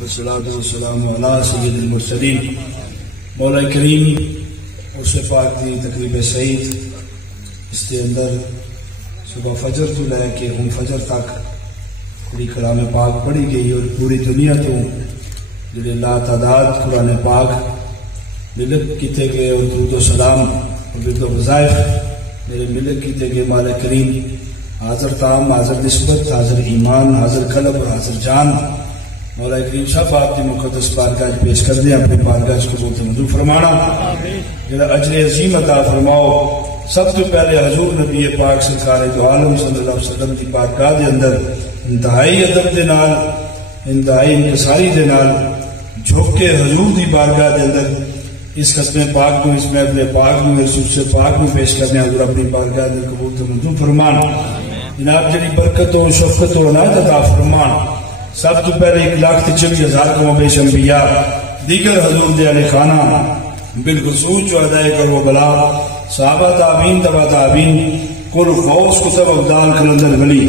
والصلاة والسلام على سید المرسلین. مولا کریم اس پاک دی تقریب سعید اس کے اندر صبح فجر تو لے کے ہم فجر تک پوری کلام پاک پڑھی گئی اور پوری دنیا تو جڑے لا تعداد قرآن پاک ملک کیتے گئے اور درود و سلام اور ورد و وظائف میرے ملک کیتے گئے. مولا کریم حاضر تام، حاضر نسبت، حاضر ایمان، حاضر قلب اور حاضر جان مولا کریم صاحب آپ کی مقدس بارگاہ پیش کر دیں، اپنے بارگاہ کو بہت منظور فرمانا، جڑا اجر عظیم عطا فرماؤ. سب تو پہلے حضور نبی پاک سرکار دو عالم صلی اللہ علیہ وسلم کی بارگاہ دے اندر انتہائی ادب دے نال، انتہائی انکساری دے نال جھک کے حضور دی بارگاہ دے اندر اس قسم پاک کو، اس محفل پاک کو، اس سے پاک کو پیش کرنے حضور اپنی بارگاہ دے قبول تو منظور فرمان. جناب جڑی برکت و شفقت و عنایت عطا فرمان. سب تو پہلے 1,24,000 کو بیش انبیاء دیگر حضور دے علیہ خانہ بالخصوص جو ادائے کر وہ بلا صحابہ تابعین تبع تابعین کل غوث کتب ابدال کلندر ولی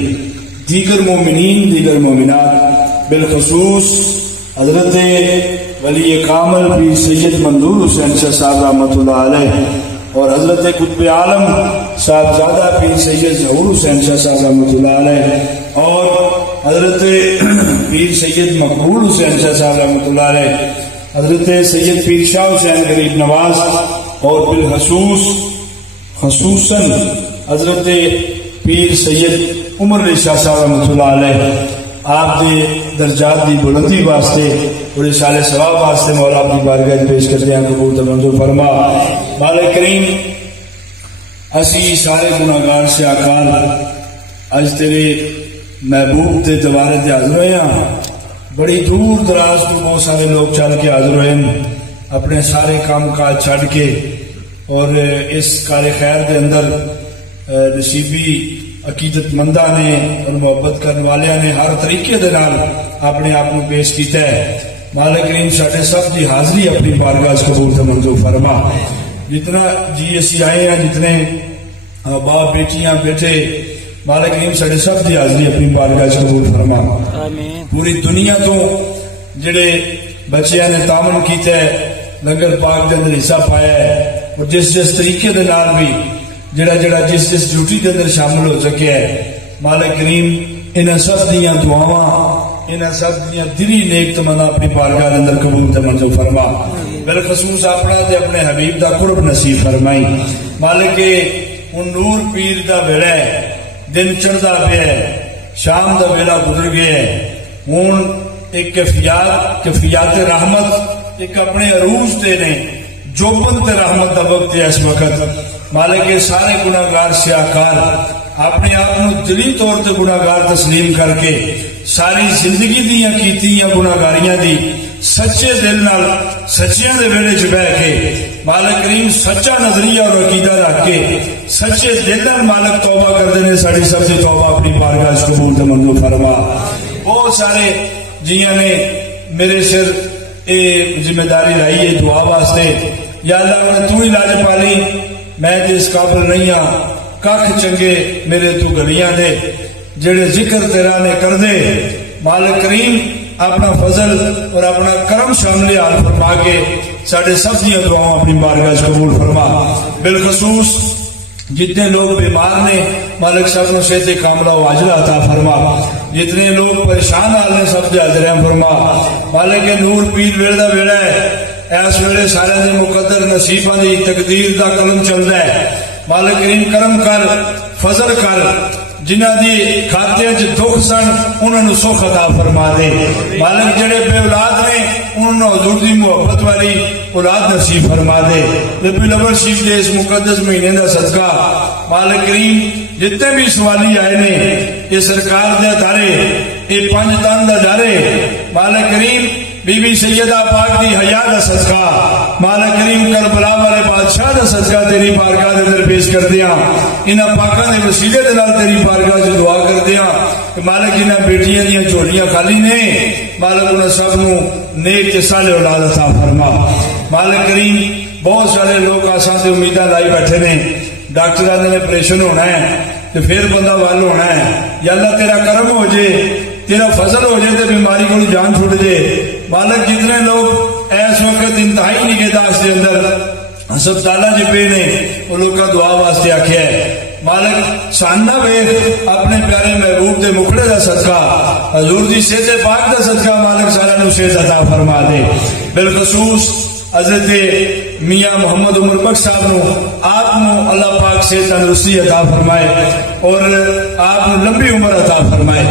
دیگر مومنین دیگر مومنات بالخصوص حضرت ولی کامل پیر سید منظور حسین شاہ صاحب رحمۃ اللہ علیہ اور حضرت قطب عالم صاحبزادہ پیر سید ظہور حسین شاہ صاحب رحمۃ اللہ علیہ اور حضرت پیر سید مقبول حسین شاہ صاحب رحمۃ اللہ علیہ، حضرت سید پیر شاہ حسین غریب نواز اور خصوصاً حضرت پیر سید عمر علی شاہ صاحب رحمۃ اللہ علیہ آپ کے درجات کی بلندی واسطے اور اشارے ثواب واسطے مولا اپنی بارگاہ پیش کرتے ہیں، قبول منظور فرما. مولا کریم اسی سارے گناہگار سے آکار اج تیرے محبوب تے دوارے تے حاضر ہوئے ہیں. بڑی دور دراز تو بہت سارے لوگ چل کے حاضر ہوئے ہیں اپنے سارے کام کاج چھڑ کے اور اس کار خیر دے اندر نصیبی عقیدت مندہ نے اور محبت کرنے والے نے ہر طریقے دے نال اپنے آپ کو پیش کیتا ہے. مالک کریم ساڈے سب کی حاضری اپنی بارگاہ قبول تے منظور فرما. جتنا جی اسی آئے ہیں، جتنے باپ بیٹیاں بیٹے، مالک کریم ساڈے سب کی حاضری اپنی بارگاہ قبول فرما. پوری دنیا تو جڑے بچیاں نے تعاون کیتا ہے، لنگر پاک دے اندر حصہ پایا ہے اور جس طریقے دے نال بھی جڑا جس ڈیوٹی کے اندر شامل ہو سکے ہے، مالک کریم انہاں سب دیاں دعاواں، انہاں سب دیاں دلی نیک تمنا اپنی بارگاہ اندر قبول تے منظور فرما. بالخصوص اپنا تے اپنے حبیب دا قرب نصیب فرمائی. مالک ان نور پیر دا ویڑا ہے، دن چڑھدا پیا ہے، شام دا ویلا گزر گیا ہے، ہوں ایک کیفیات رحمت ایک اپنے عروج تے نے جوبن تے رحمت دا وقت ہے اس وقت. مالک سارے گناہگار سیاہکار اپنے آپ کو دلی طور تے گناہگار تسلیم کر کے ساری زندگی دیاں کیتیاں گناہگاریاں دی سچے دل نال سچیاں دے ویڑے چ بیٹھ کے مالک کریم سچا نظریہ اور عقیدہ رکھ کے سچے دل نال مالک توبہ کر دینے. ساری سب کی توبہ اپنی بارگاہ قبول تے منظور فرما. بہت سارے جیاں نے میرے سر اے ذمہ داری لائی ہے دعا واسطے. یا اللہ میں تو ہی لاج پالی، میں تے اس قابل نہیں ہاں، کھ چنگے میرے تو گلیاں دے جڑے ذکر تیرا نے کر دے. مالک کریم اپنا فضل اور اپنا کرم شامل حال فرما کے ساڈے سب دی دعاؤں اپنی بارگاہ قبول فرما. بالخصوص جتنے لوگ بیمار نے مالک صاحب نو صحت کاملہ و عاجلہ عطا فرما. جتنے لوگ پریشان حال نے سب دے حاضر فرما. مالک نور پیر ویڑ دا ویڑا ہے، اس ویلے سارے دے مقدر نصیباں دی تقدیر دا قلم چلدا ہے. مالک کریم کرم کر، فضل کر، جنہ دی کھاتے چ دکھ سن انہوں نے سکھ عطا فرما دے. مالک جڑے بے اولاد نے انہوں نے حضور دی محبت والی اولاد نصیب فرما دے. ربیع الاول شریف دے اس مقدس مہینے دا صدقہ مالک کریم جتنے بھی سوالی آئے نے یہ سرکار دے ادارے، یہ 5 تن دا ڈارے، مالک کریم بی بی سیدہ پاک دی حیا دا صدقہ، مالک کریم کربلا والے بادشاہ دا صدقہ تیری بارگاہ دے اندر پیش کر دیاں. انہاں پاکاں دے وسیلے دے نال تیری بارگاہ چ دعا کر دیاں کہ مالک انہاں بیٹیاں دیاں جھولیاں خالی نے، مالک انہاں سب نو نیک تے صالح اولاد عطا فرما. مالک کریم بہت سارے لوگ آسان سے امیداں لائی بیٹھے نے، ڈاکٹراں نے آپریشن ہونا ہے تے پھر بندہ وال ہونا ہے. یا اللہ تیرا کرم ہو جے، تیرا فضل ہو جائے تو بیماری کو جان چھوٹ جائے. مالک جتنے لوگ اس وقت انتہائی نگہداشت کے اندر ہسپتال پہ نے وہ لوگ دعا واسطے آخیا ہے مالک ساننا وے اپنے پیارے محبوب دے مکھڑے دا صدقہ حضور دی صحت پاک دا صدقہ مالک سارا نو صحت عطا فرما دے. بالخصوص حضرت میاں محمد عمر بخش صاحب نو آپ نو اللہ پاک سے تندرستی عطا فرمائے اور آپ نو لمبی عمر عطا فرمائے.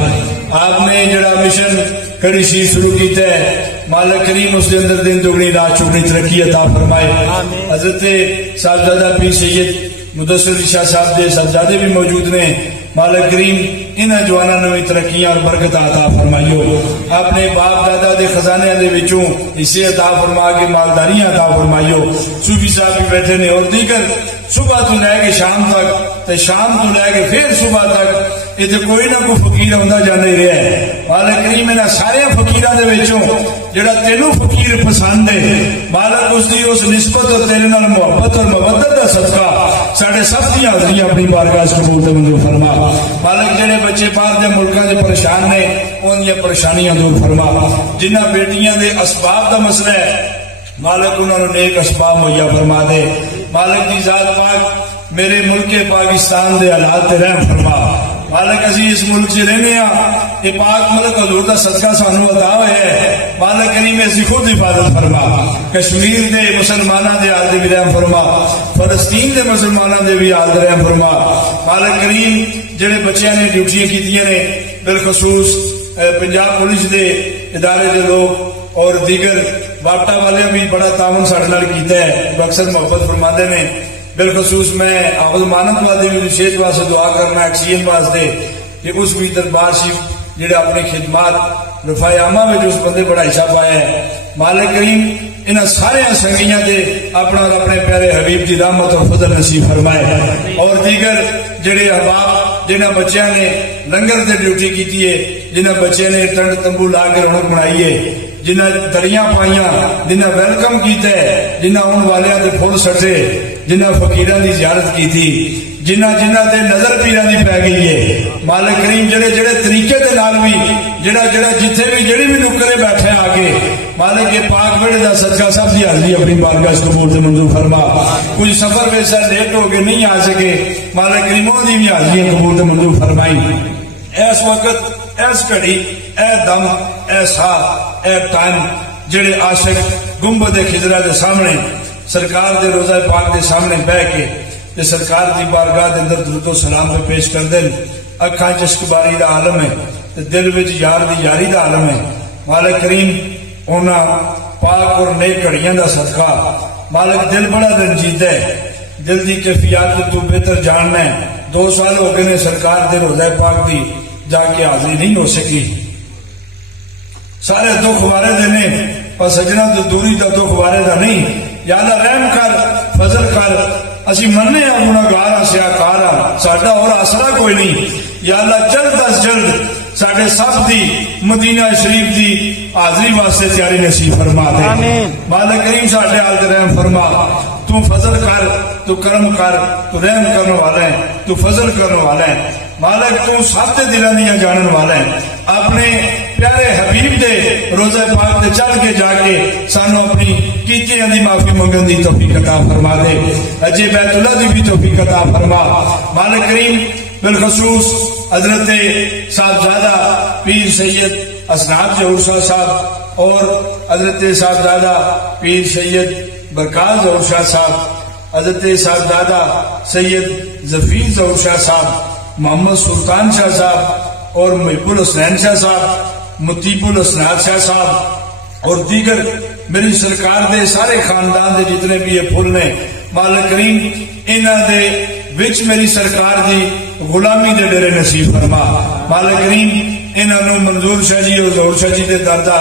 آپ نے جڑا مشن کڑی شی شروع کیتا ہے مالک کریم اس کے اندر دن دگنی رات چگنی ترقی عطا فرمائے. حضرت صاحبزادہ پیر سید مدثر شاہ صاحب دے صاحبزادے بھی موجود نے. مالک کریم انہاں جواناں نو ترقیاں اور برکت عطا فرمائیو. اپنے باپ دادا دے خزانے دے وچوں حصے عطا فرما کے مالداریاں عطا فرمائیو. صوفی صاحب بھی بیٹھے نے اور دیگر صبح تو لے کے شام تک تے شام تو لے کے پھر صبح تک یہ کوئی نہ کوئی فقیر آندا جانے رہا ہے. مالک کریم انہاں سارے فقیراں دے وچوں جڑا تینوں فقیر پسند ہے مالک اس دی اس نسبت اور تیرے نال محبت اور مودت دا صدقہ ساڈے سب دی حاضری اپنی بارگاہ وچ قبول تے منظور فرما. مالک جڑے بچے باہر دے ملکاں دے پریشان نے ان دی پریشانیاں دور فرما. جنہاں بیٹیاں دے اسباب دا مسئلہ ہے مالک انہاں نوں نیک اسباب مہیا فرما دے. مالک دی ذات پاک میرے ملک پاکستان دے حالات تے رحم فرما. مالک اسی اس ملک سے رہنے ہاں یہ پاک ملک حضور دا صدقہ سانو عطا ہوئے ہے. مالک کریم اسی خود حفاظت فرما. کشمیر دے مسلماناں دے حال دے بھی رحم فرما. فلسطین دے مسلماناں دے بھی حال دے رحم فرما. مالک کریم جڑے بچیاں نے ڈیوٹیاں کیتیاں نے بالخصوص پنجاب پولیس دے ادارے دے لوگ اور دیگر واپٹا والے بھی بڑا تعاون ساڈے نال کیتا ہے اکثر محبت فرماندے نے. بالخصوص میں آغاز مانت والے بھی صحت واسطے دعا کرنا ایکسیجن واسطے کہ اس بھی دربار شریف جڑے اپنی خدمات رفاع عامہ میں جو اس بندے بڑا حصہ پایا ہے. مالک کریم انہاں سارے سنگیاں دے اپنا اور اپنے پیارے حبیب دی رحمت اور فضل نصیب فرمائے. اور دیگر جڑے احباب جنہاں بچیاں نے لنگر تے ڈیوٹی کیتی ہے جنہاں بچے نے ٹنڈ تمبو لا کے رونق بنائی ہے جنہاں دریاں پائیاں جنہاں ویلکم کیتا ہے جنہاں ان والیاں دے پھول سٹے جنہاں فقیراں دی زیارت کی تھی جنہاں تے نظر پیراں دی پی گئی ہے. مالک کریم جڑے جڑے طریقے دے نال بھی جڑا جتھے بھی جڑی بھی نکرے بیٹھے آگے مالک کے پاک بڑے دا صدقہ سب دی حاضری اپنی بارگاہ قبول تے منظور فرما. کچھ سفر ویسا لیٹ ہو کے نہیں آ سکے مالک کریم انہاں دی بھی حاضری قبول تے منظور فرمائی. اس وقت اس گھڑی اے دم اے ساتھ اے ٹائم جڑے عاشق گنبد خضرا دے سامنے سرکار دے روضہ پاک دے سامنے بہ کے تے سرکار دی بارگاہ دے اندر درود و سلام پہ پیش کر دین. اکھاں چشک باری دا عالم ہے تے دل وچ یار دی یاری دا عالم ہے. مالک کریم انہاں پاک اور نیک گھڑیاں دا صدقہ مالک دل بڑا رنجیدہ ہے. دل دی کیفیات تو بہتر جاننا ہے. 2 سال ہو گئے نے سرکار دے روضہ پاک دی جا کے حاضری نہیں ہو سکی. سارے دکھ وارے دے نے پر سجنا تو دوری دا دکھ وارے دا نہیں. یا اللہ رحم کر فضل کر اسی مننے ہاں گناہگار سیاکار ہاں ساڈا اور آسرا کوئی نہیں. یا اللہ جلد از جلد ساڈے سب دی مدینہ شریف دی حاضری واسطے تیاری نصیب فرما دے. مالک کریم ساڈے حال تے رحم فرما. تو فضل کر تو کرم کر تو رحم کرنے والا ہے تو فضل کرنے والا ہے. مالک تو سب دے دلاں دیاں جانن والا ہے. اپنے پیارے حبیب دے روضہ پاک تے چل کے جا کے سانو اپنی کیتیاں دی معافی منگن دی توفیق عطا فرما دے. اجے بیت اللہ دی بھی توفیق عطا فرما. مالک کریم بالخصوص حضرت صاحبزادہ پیر سید اسناد ظہور شاہ صاحب اور حضرت صاحبزادہ پیر سید برکات ظہور شاہ صاحب حضرت صاحبزادہ سید ظفیر ظہور شاہ صاحب محمد سلطان شاہ صاحب اور محب الحسین شاہ صاحب مطیب الاسناد شاہ صاحب اور دیگر میری سرکار دے سارے خاندان دے جتنے بھی یہ پھول نے مالک کریم انہاں دے وچ میری سرکار دی غلامی دے ڈیرے نصیب فرما. مالک کریم انہاں نو منظور شاہ جی اور ظہور شاہ جی دے دادا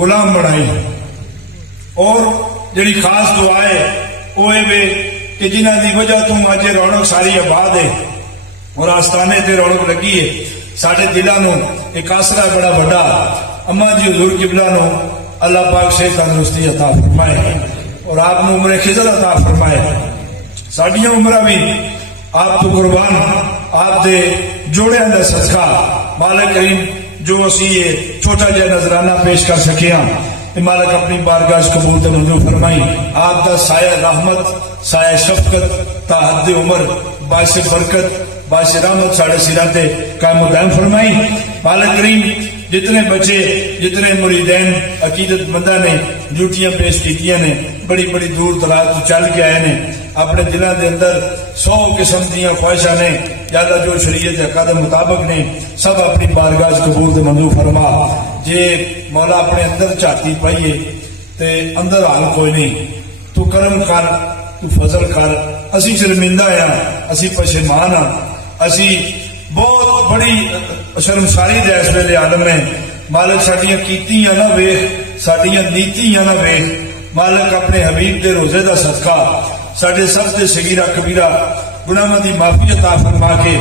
غلام بنائی. اور جڑی خاص دعا ہے وہ اے کہ جنہاں دی وجہ تو اج رونق ساری آباد ہے اور آستانے تے رونق لگی ہے. ساڈے دلاں نو ایک آسرا بڑا بڑا اما جی حضور قبلہ نو اللہ پاک سے تندرستی عطا فرمائے اور آپ نو عمر خضر عطا فرمائے. ساڈیاں عمرہ بھی آپ تو قربان آپ دے جوڑیاں دا صدقہ. مالک کریم جو اسی یہ چھوٹا جہا نذرانہ پیش کر سکے ہاں مالک اپنی بارگاہ قبول تے منظور فرمائی. آپ دا سایہ رحمت سایہ شفقت تا حد عمر باعث برکت باعث رحمت ساڑھے سرہ تے قائم و دائم فرمائی. مالک کریم جتنے بچے جتنے مریدین عقیدت مندہ نے ڈیوٹیاں پیش کیتیاں نے بڑی بڑی دور دراز تو چل کے آئے نے اپنے دلوں دے اندر 100 قسم دیاں خواہشاں نے یا اللہ جو شریعت حق دے مطابق نے سب اپنی بارگاہ قبول تے منظور فرما. جے مولا اپنے اندر چاہتی پائیے تے اندر حال کوئی نہیں. تو کرم کر تو فضل کر. اسی شرمندہ ہاں اسی پشیمان ہاں اسی بہت بڑی شرمساری دے اس ویلے عالم ہے. مالک ساڈیاں کیتیاں نہ ویکھ ساڈیاں نیتیاں نہ ویکھ. مالک اپنے حبیب دے روزے دا صدقہ ساڈے سب تے صغیرہ کبیرہ گناہاں دی معافی عطا فرما کے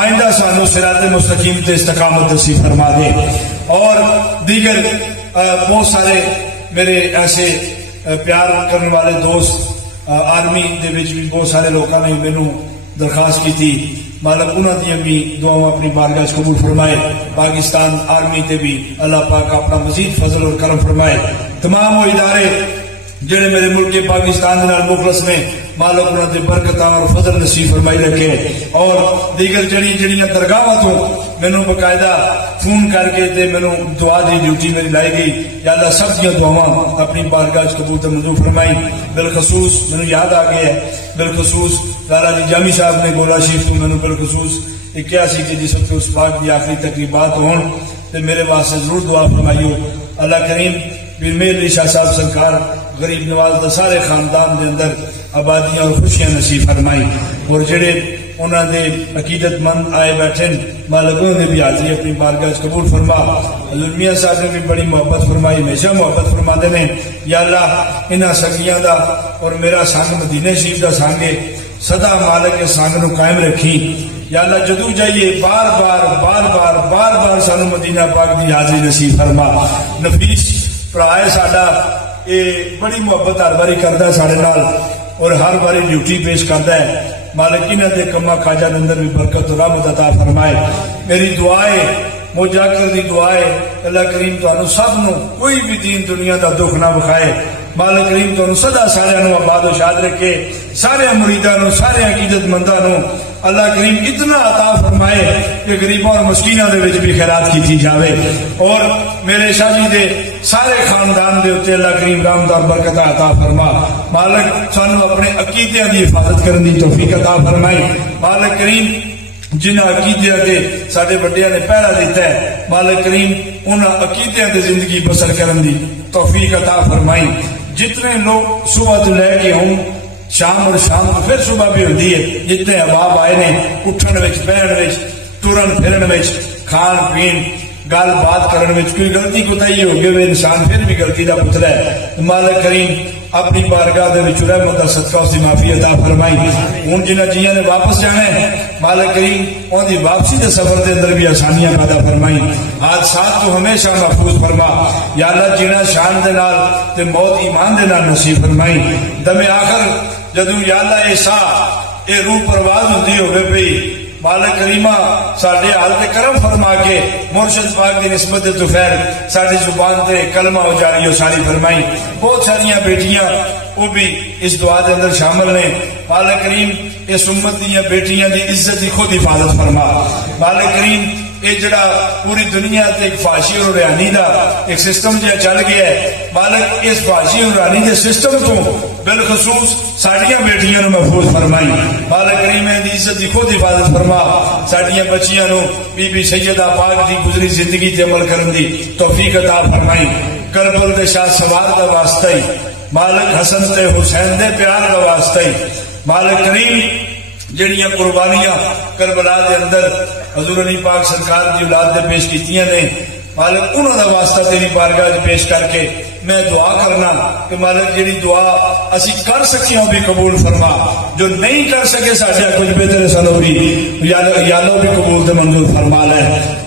آئندہ سانو صراط مستقیم تے استقامت نصیب فرما دے. اور دیگر بہت سارے میرے ایسے پیار کرنے والے دوست آرمی دے وچ بھی بہت سارے لوگوں نے مینوں درخواست کی تھی. مالک انہاں دی بھی دعاواں اپنی بارگاہ قبول فرمائے. پاکستان آرمی تے بھی اللہ پاک اپنا مزید فضل اور کرم فرمائے. تمام وہ ادارے جڑے میرے ملک پاکستان دے نال مخلص نے مالک انہاں تے برکتاں اور فضل نصیب فرمائی رکھے. اور دیگر جڑیاں درگاہاں تو مینوں باقاعدہ فون کر کے تے مینوں دعا دی ڈیوٹی میری لائی گئی. یا اللہ سب دیاں دعاواں اپنی بارگاہ قبول تے منظور فرمائی. بالخصوص مینوں یاد آ گیا ہے بالخصوص لالا جی جامی صاحب نے گولا شریف تو مینوں بالخصوص ایک کیا سی کہ جس وقت اس پاک دی آخری تقریبات ہون تے میرے واسطے ضرور دعا فرمائیو. اللہ کریم پیر میر علی شاہ صاحب سرکار غریب نواز دا سارے خاندان دے اندر آبادیاں اور خوشیاں نصیب فرمائی. اور جڑے انہاں دے عقیدت مند آئے بیٹھے مالک انہاں نے بھی حاضری اپنی بارگاہ قبول فرما. حضرت میاں صاحب نے بھی بڑی محبت فرمائی ہمیشہ محبت فرما دے نے. یا اللہ انہاں سنگیاں دا اور میرا سنگ مدینے شریف دا سانگے سدا مالک کے سانگ نو قائم رکھی. یا اللہ جدو جائیے بار بار بار بار بار بار سانو مدینہ پاک دی حاضری نصیب فرما. نفیس بھرا ہے ساڈا یہ بڑی محبت ہر باری کرتا ہے سارے نال اور ہر باری ڈیوٹی پیش کرتا ہے. مالک انہاں دے کما کاجاں دے اندر بھی برکت و رحمت عطا فرمائے. میری دعا ہے مجاکر دی دعا ہے اللہ کریم تانوں سب نو کوئی بھی دین دنیا دا دکھ نہ بخائے. مالک کریم تانوں سدا سارے نو آباد و شاد رکھے. سارے مریداں نو سارے عقیدت منداں نو اللہ کریم اتنا عطا فرمائے کہ غریباں اور مسکیناں دے وچ بھی خیرات کیتی جاوے. اور میرے شاہ جی دے سارے خاندان دے اوتے اللہ کریم رحمت اور برکت عطا فرما. مالک سانو اپنے عقیدیاں دی حفاظت کرن دی توفیق عطا فرمائی. مالک کریم جنہاں عقیدیاں دے ساڈے بڑیاں نے پہرا دیتا ہے مالک کریم انہاں عقیدیاں دے زندگی بسر کرن دی توفیق عطا فرمائی. جتنے لوگ صبح تو لے کے ہوں شام اور شام کو پھر صبح بھی ہوتی ہے جتنے احباب آئے نے اٹھن وچ بہن وچ ٹرن پھرن وچ کھان پین گل بات کرن وچ کوئی غلطی کوتاہی ہو گئی انسان پھر بھی غلطی دا پتلا ہے. مالک کریم اپنی بارگاہ دے وچ رحمت دا صدقہ اس دی معافی عطا فرمائی. ہن جنہاں جیاں نے واپس جانا ہے مالک کریم ان دی واپسی دے سفر دے اندر بھی آسانیاں پیدا فرمائی. حادثات تو ہمیشہ محفوظ فرما. یا اللہ جنہاں شان دے نال تے موت ایمان دے نال نصیب فرمائی. دم آخر جدو یا اللہ اے سا اے روح پرواز ہوندی ہوے پئی مالک کریمہ ساڈے حال تے کرم فرما کے مرشد پاک دی نسبت تو خیر ساڈی زبان تے کلمہ اجاری و ساری فرمائی. بہت ساریاں بیٹیاں وہ بھی اس دعا دے اندر شامل نے. مالک کریم اس امت دیاں بیٹیاں دی عزت دی خود حفاظت فرما. مالک کریم یہ جڑا پوری دنیا تے ایک فحاشی اور ریانی دا ایک سسٹم جہاں چل گیا ہے مالک اس فحاشی اور ریانی دے سسٹم تو بالخصوص ساڈیاں بیٹیاں نو محفوظ فرمائی. مالک کریم دی عزت دی خود حفاظت فرما. ساڈیاں بچیاں نو بی بی سیدہ پاک دی گزری زندگی تے عمل کرن دی توفیق عطا فرمائی. کربل دے شاہ سوار دا واسطہ ہی مالک حسن تے حسین دے پیار دا واسطہ ہی مالک کریم جڑیاں قربانیاں کربلا دے اندر حضور علی پاک سرکار دی اولاد دے پیش کیتیاں نے مالک انہاں دا واسطہ تیری بارگاہ وچ پیش کر کے میں دعا کرنا کہ مالک جڑی دعا اسی کر سکیاں بھی قبول فرما. جو نہیں کر سکے ساڈا کچھ بہتر سنو بھی یا اللہ بھی قبول تے منظور فرما لے.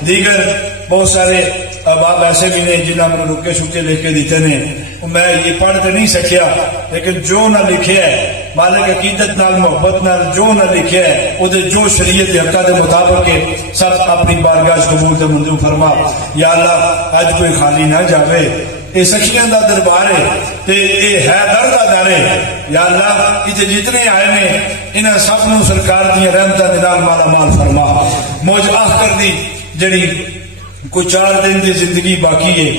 دیگر بہت سارے احباب ایسے بھی نے جنہاں نے رکے شکے لکھ کے دیتے نے میں یہ پڑھ تے نہیں سکیا لیکن جو نہ لکھے ہے مالک عقیدت نال محبت نال جو نہ لکھے ہے او دے جو شریعت حق دے مطابق سب اپنی بارگاہ قبول تے منظور فرما. یا اللہ اج کوئی خالی نہ جاوے یہ سخیاں دا دربار ہے تے اے ہے در دا در ہے یا اللہ اتنے جتنے آئے نے انہاں سب نو سرکار دی رحمتاں دے نال مالا مال فرما موج آخر دی جڑی کوئی 4 دن دی زندگی باقی ہے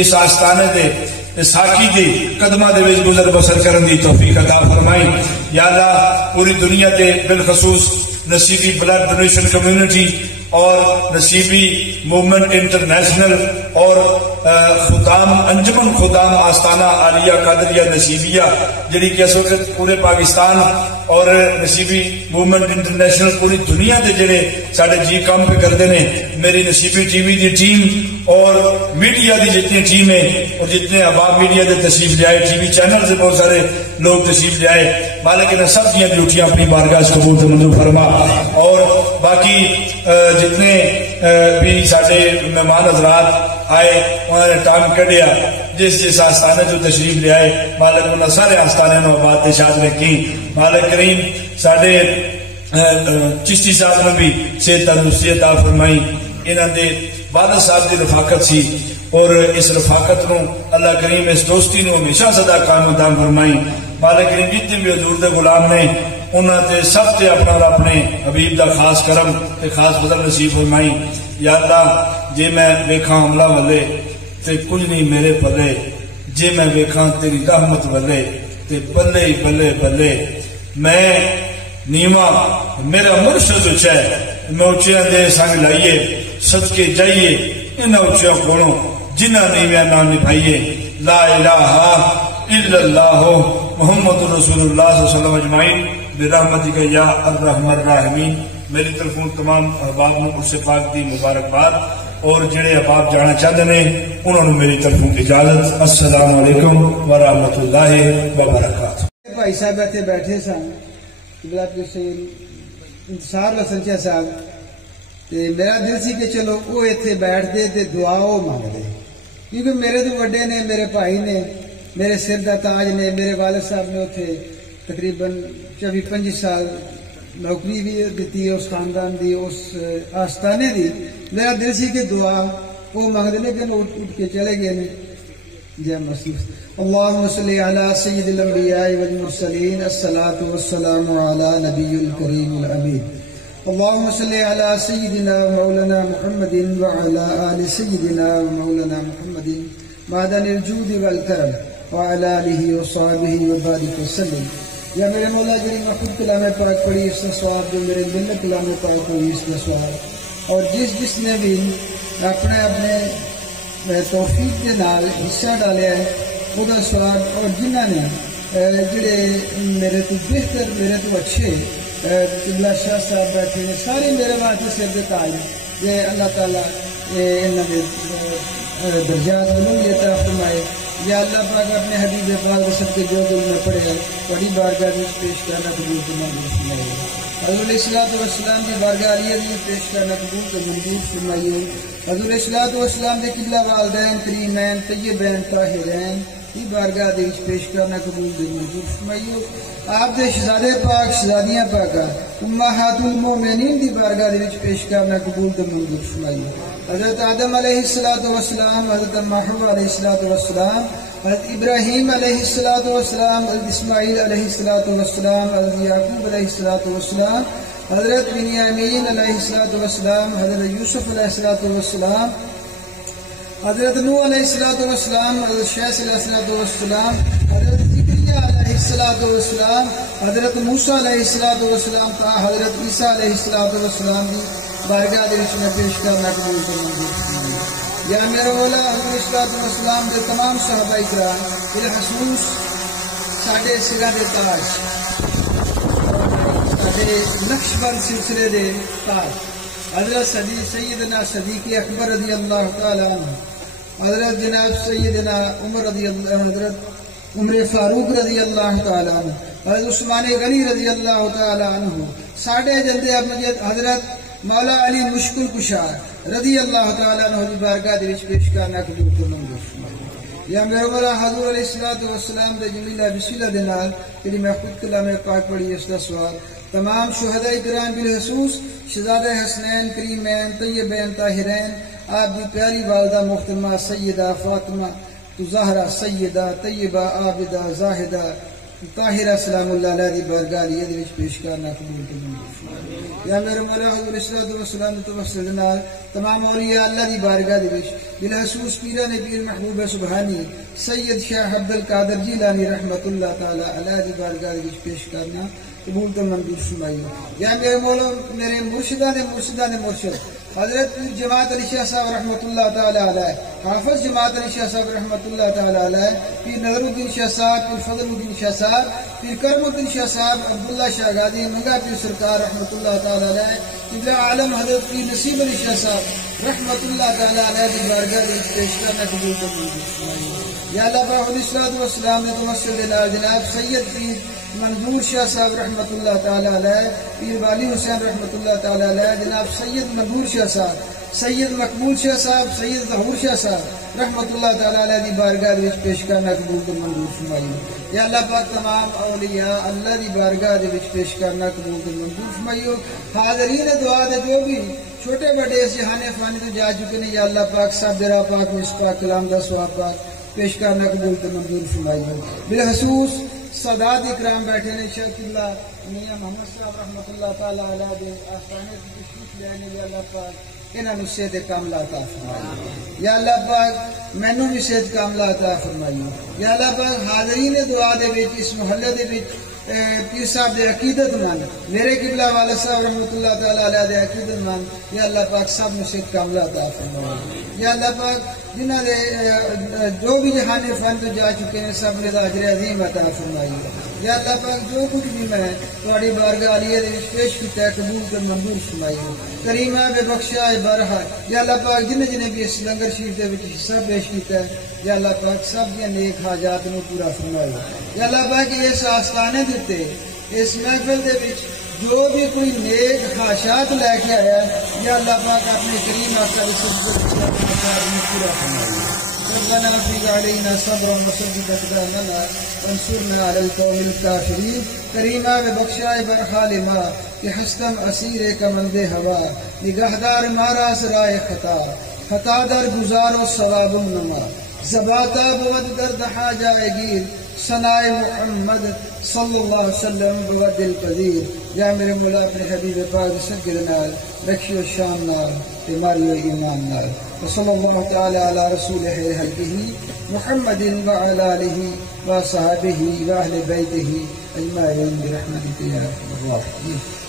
اس آستانے دے ساکی دے قدمہ دے وچ گزر بسر کرن دی توفیق عطا فرمائی یا اللہ پوری دنیا تے بالخصوص نصیبی بلڈ ڈونیشن کمیونٹی اور نصیبی موومنٹ انٹرنیشنل اور خدام انجمن خدام آستانہ عالیہ قادریہ نصیبیہ جڑی کہ اس وقت پورے پاکستان اور نصیبی موومنٹ انٹرنیشنل پوری دنیا دے جڑے ساڈے جی کام پہ کرتے ہیں میری نصیبی ٹی وی دی ٹیم اور میڈیا دی جتنی ٹیم ہے اور جتنے احباب میڈیا دے تشریف لے آئے ٹی وی چینل سے بہت سارے لوگ تشریف لے آئے مالک نے سب دیاں ڈیوٹیاں اپنی بارگاہ سے قبول منظور فرما اور باقی جتنے بھی سارے مہمان حضرات آئے انہوں نے ٹائم کڈیا جس آستانے جو تشریف لے آئے مالک انہوں سارے آستانے نو آباد شاد رکھی مالک کریم سارے چشتی صاحب نے بھی صحت تندرستی عطا فرمائی انہوں نے والد صاحب کی رفاقت سی اور اس رفاقت نو اللہ کریم اس دوستی نو ہمیشہ سدا قائم دام فرمائی مالک کریم جتنے بھی حضور دے غلام نے انہوں تے سب تے اپنا اپنے حبیب دا خاص کرم تے خاص فضل نصیب فرمائی یا اللہ جے میں ویکھاں عملہ والے تے کچھ نہیں میرے پلے جے میں ویکھاں تیری رحمت والے تے بلے بلے بلے میں نیواں میرا مرشد اچھا ہے میں اچھیاں دے سنگ لائیے صدقے جائیے انہاں اچھیاں کھولوں جنہ نیویاں نہ نبھائیے لا الہ الا اللہ محمد رسول اللہ صلی اللہ علیہ وسلم اجمعین برحمتک یا ارحم الراحمین میری طرفوں تمام احباب نو عرص پاک دی مبارکباد اور جڑے احباب جانا چاہتے ہیں انہوں نے میری طرفوں اجازت السلام علیکم ورحمۃ اللہ وبرکاتہ بھائی صاحب اتنے بیٹھے سن انتصار لسنچا صاحب میرا دل سی کہ چلو وہ اتنے بیٹھ دے تے دعا وہ مانگ دے کیونکہ میرے تو وڈے نے میرے بھائی نے میرے سر دا تاج نے میرے والد صاحب نے اتنے تقریباً 24-25 سال نوکری بھی دیتی اس خاندان دی اس آستانے دی میرا دل سی کہ دعا وہ مانگ دے لیکن اٹھ کے چلے گئے نے جے مسیح اللهم صل على سيد الانبياء والمرسلين الصلاة والسلام على نبي الكريم الامين اللهم صل على سيدنا ومولانا محمد وعلى آل سيدنا ومولانا محمد معدن الجود والكرم وعلى آله وصحبه وبارك وسلم یا میرے مولا جری محفوظ کلام پاک پڑھی اس کا ثواب جو میرے دل میں کلام پاک پڑھی اس کا ثواب اور جس نے بھی اپنے اپنے توفیق کے نال حصہ ڈالیا ہے وہ ثواب اور جنہ نے جڑے میرے تو بہتر میرے تو اچھے قبلہ شاہ صاحب بیٹھے ہیں سارے میرے واسطے سر دے تاج یہ اللہ تعالیٰ انہوں نے درجات بلندی عطا فرمائے یا اللہ پاک اپنے حبیب پاک وسط کے جو دل میں پڑے گا بڑی بارگاہ میں پیش کرنا قبول فرمائیے حضور علیہ الصلوۃ والسلام کی بارگاہ علیہ میں پیش کرنا قبول کو منظور فرمائیے حضور علیہ الصلوۃ والسلام کے قبلہ والدین کریمین طیبین طاہرین کی بارگاہ دے پیش کرنا قبول دے منظور فرمائیے آپ دے شہزادے پاک شہزادیاں پاکاں امہات المومنین دی بارگاہ دے پیش کرنا قبول دے منظور فرمائیے حضرت آدم علیہ السلام حضرت محمد علیہ السلام حضرت ابراہیم علیہ السلام حضرت اسماعیل علیہ السلام حضرت یعقوب علیہ السلام حضرت بنیامین علیہ السلام حضرت یوسف علیہ السلام حضرت نوح علیہ السلام حضرت شیس علیہ السلام حضرت زکریا علیہ السلام حضرت موسیٰ علیہ السلام تا حضرت عیسیٰ علیہ السلام کی بارگاہ دے میں پیش کرنا قبول فرمائیے یا میرے مولا حضرت السلام دے تمام صحابہ اکرام بالخصوص ساڈے سرا دے تاج ساڈے نقش بند سلسلے دے تاج حضرت سیدنا صدیق اکبر رضی اللہ تعالی عنہ حضرت جناب سیدنا عمر رضی اللہ حضرت عمر فاروق رضی اللہ تعالی عنہ حضرت عثمان غنی رضی اللہ تعالی عنہ ساڈے جندے امجد حضرت مولا علی مشکل کشار رضی اللہ تعالی عنہ دی بارگاہ دے وچ پیش کرنا قبول فرمائیے یا میرے مولا حضور علیہ الصلوۃ والسلام دے جلیلہ وسیلہ دے نال تیری محفوظ کلام پاک پڑھی اس دا ثواب تمام شہداء کرام بالخصوص شہزادہ حسنین کریمین طیبین طاہرین آپ کی پیاری والدہ محترمہ سیدہ فاطمہ تو زہرا سیدہ طیبہ عابدہ زاہدہ طاہرہ سلام اللہ علیہ دی بارگاہ علیہ دے وچ پیش کرنا قبول کرنا یا میرے مولا حضور الصلوۃ والسلام توسل نال تمام اولیاء اللہ دی بارگاہ دے وچ بالخصوص پیران پیر محبوب سبحانی سید شاہ عبد القادر جیلانی رحمت اللہ تعالی علیہ دی بارگاہ دے وچ پیش کرنا قبول تو منظور فرمائی یا میرے مولا میرے مرشدان مرشد حضرت پیر جماعت علی شاہ صاحب رحمۃ اللہ تعالی علیہ حافظ جماعت علی شاہ صاحب رحمۃ اللہ تعالی علیہ پیر نظر الدین شاہ صاحب پیر فضل الدین شاہ صاحب پیر کرم الدین شاہ صاحب عبداللہ شاہ غازی منگا پیر سرکار رحمۃ اللہ تعالی علیہ قبلہ عالم حضرت پیر نصیب علی شاہ صاحب رحمۃ اللہ تعالی علیہ کی بارگاہ میں پیش کرنا قبول فرمائے یا اللہ پاک علیہ الصلوۃ والسلام نے توسل جناب سید پیر منظور شاہ صاحب رحمۃ اللہ تعالی علیہ پیر والی حسین رحمۃ اللہ تعالی علیہ جناب سید منظور شاہ صاحب سید مقبول شاہ صاحب سید ظہور شاہ صاحب رحمۃ اللہ تعالی علیہ دی بارگاہ وچ پیش کرنا قبول تو منظور فرمائیو یا اللہ پاک تمام اولیاء اللہ دی بارگاہ وچ پیش کرنا قبول تو منظور فرمائیو حاضرین دعا دے جو بھی چھوٹے بڑے اس جہان فانی تو جا چکے ہیں یا اللہ پاک سب درا پاک مصطفی کلام دا ثواب پاک پیش کرنا قبول تو منظور فرمائیو بالخصوص سادات اکرام بیٹھے نے شیخ اللہ میاں محمد صاحب رحمۃ اللہ تعالی علیہ دے آستانے کی تشریف لے آنے یا اللہ پاک انہاں نوں صحت کاملہ عطا فرمائے یا اللہ پاک مینوں بھی صحت کاملہ عطا فرمائے یا اللہ پاک حاضرین دعا دے وچ اس محلے دے وچ پیر صاحب دے عقیدت مند میرے قبلہ والا صاحب رحمۃ اللہ تعالی علیہ دے عقیدت مند یا اللہ پاک سب نوں صحت کاملہ عطا فرمائے یا اللہ پاک جنہاں دے جو بھی جہان فن تو جا چکے ہیں سب نے اجر عظیم عطا فرمائے یا اللہ پاک جو کچھ بھی میں تہاڈی بارگاہ علیہ دے وچ پیش کیتا ہے قبول تے منظور فرمائے کریمہ بے بخشا برہا یا اللہ پاک جن بھی اس لنگر شریف دے وچ حصہ پیش کیتا ہے یا اللہ پاک سب دی نیک حاجات نو پورا فرمائے یا اللہ پاک اس آستانے دے اس محفل دے وچ جو بھی کوئی نیک خواہشات لے کے آیا یا اللہ پاک اپنے کریم آقا کی صدقے پورا فرمائے ربنا افرغ علينا صبرا وثبت اقدامنا وانصرنا على القوم الكافرين کریمہ بخشا برحال ما کہ ہستم اسیر کمند ہوا نگہدار مارا سرائے خطا در گزار و ثواب النما زباتا بود درد جائے گیر ثنائے محمد صلی اللہ علیہ وسلم بود دل قدیر یا میرے مولا اپنے حبیب پاک سگد نال رکھی و شان نال تمہاری ایمان نال وصلی اللہ تعالی علی رسول حلقہ محمد وعلی آلہ وصحابہ واہل بیتہ اجمعین برحمتک یا ارحم الراحمین.